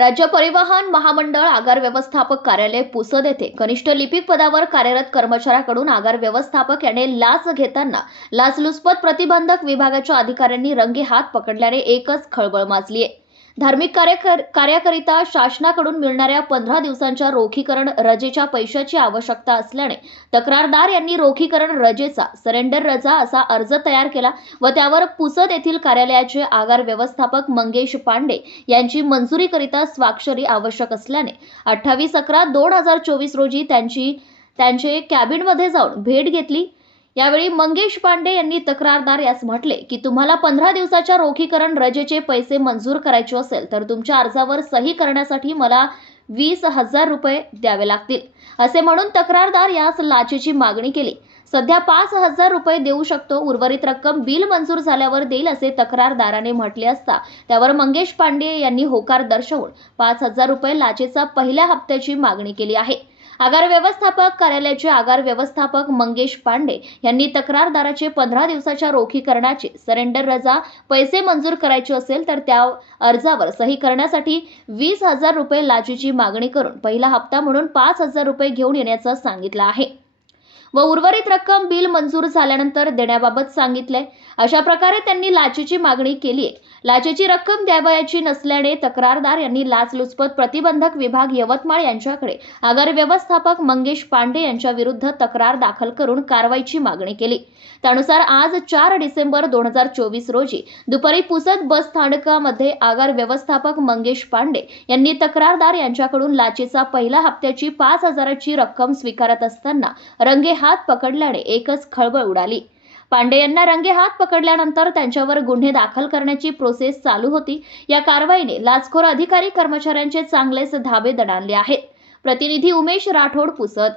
राज्य परिवहन महामंडळ आगार व्यवस्थापक कार्यालय पुसद येथे कनिष्ठ लिपिक पदावर कार्यरत कर्मचाऱ्याकडून आगार व्यवस्थापक याने लाच घेताना लाचलुचपत प्रतिबंधक विभागाच्या अधिकाऱ्यांनी रंगेहात पकडल्याने एकच खळबळ माजली आहे। धार्मिक कार्याकरिता शासनाकडून मिळणाऱ्या 15 दिवसांच्या रोखीकरण रजेच्या पैशाची आवश्यकता असल्याने तक्रारदार यांनी रोखीकरण रजेचा सरेंडर रजा असा अर्ज तयार केला व त्यावर पुसद येथील कार्यालयाचे आगार व्यवस्थापक मंगेश पांडे यांची मंजुरीकरिता स्वाक्षरी आवश्यक असल्याने 28/11/2024 रोजी त्यांचे कॅबिनमध्ये जाऊन भेट घेतली। यावेळी मंगेश पांडे यांनी तक्रारदार यास म्हटले की तुम्हाला 15 दिवसाच्या रोखीकरण रजेचे पैसे मंजूर करायचे असेल तर तुमच्या अर्जावर सही करण्यासाठी मला 20,000 रुपये द्यावे लागतील असे म्हणून तक्रारदार यास लाचेची मागणी केली। सध्या 5,000 रुपये देऊ शकतो, उर्वरित रक्कम बिल मंजूर झाल्यावर देईल असे तक्रारदाराने म्हटले असता त्यावर मंगेश पांडे यांनी होकार दर्शवून 5,000 रुपये लाचेचा पहिल्या हप्त्याची मागणी केली आहे। आगार व्यवस्थापक कार्यालयाचे आगार व्यवस्थापक मंगेश पांडे यांनी तक्रारदाराचे 15 दिवसाच्या रोखीकरणाचे सरेंडर रजा पैसे मंजूर करायचे असेल तर त्या अर्जावर सही करण्यासाठी 20,000 रुपये लाचेची मागणी करून पहिला हप्ता म्हणून 5,000 रुपये घेऊन येण्याचं सांगितलं आहे व उर्वरित रक्कम बिल मंजूर झाल्यानंतर देण्याबाबत सांगितले। अशा प्रकारे त्यांनी लाचेची मागणी केली आहे। लाचेची रक्कम द्यावयाची नसल्याने तक्रारदार यांनी लाचलुचपत प्रतिबंधक विभाग यवतमाळ यांच्याकडे आगार व्यवस्थापक मंगेश पांडे यांच्या विरुद्ध तक्रार दाखल करून कारवाईची मागणी केली। त्यानुसार आज 4 डिसेंबर 2024 रोजी दुपारी पुसद बस स्थानकामध्ये आगार व्यवस्थापक मंगेश पांडे यांनी तक्रारदार यांच्याकडून लाचेचा पहिल्या हप्त्याची 5,000ची रक्कम स्वीकारत असताना रंगेहात पकडल्याने एकच खळबळ उडाली। पांडे यांना रंगेहात पकडल्यानंतर त्यांच्यावर गुन्हे दाखल करण्याची प्रोसेस चालू होती। या कारवाईने लाचखोर अधिकारी कर्मचाऱ्यांचे चांगलेच धाबे दणाणले आहेत। प्रतिनिधी उमेश राठोड, पुसद।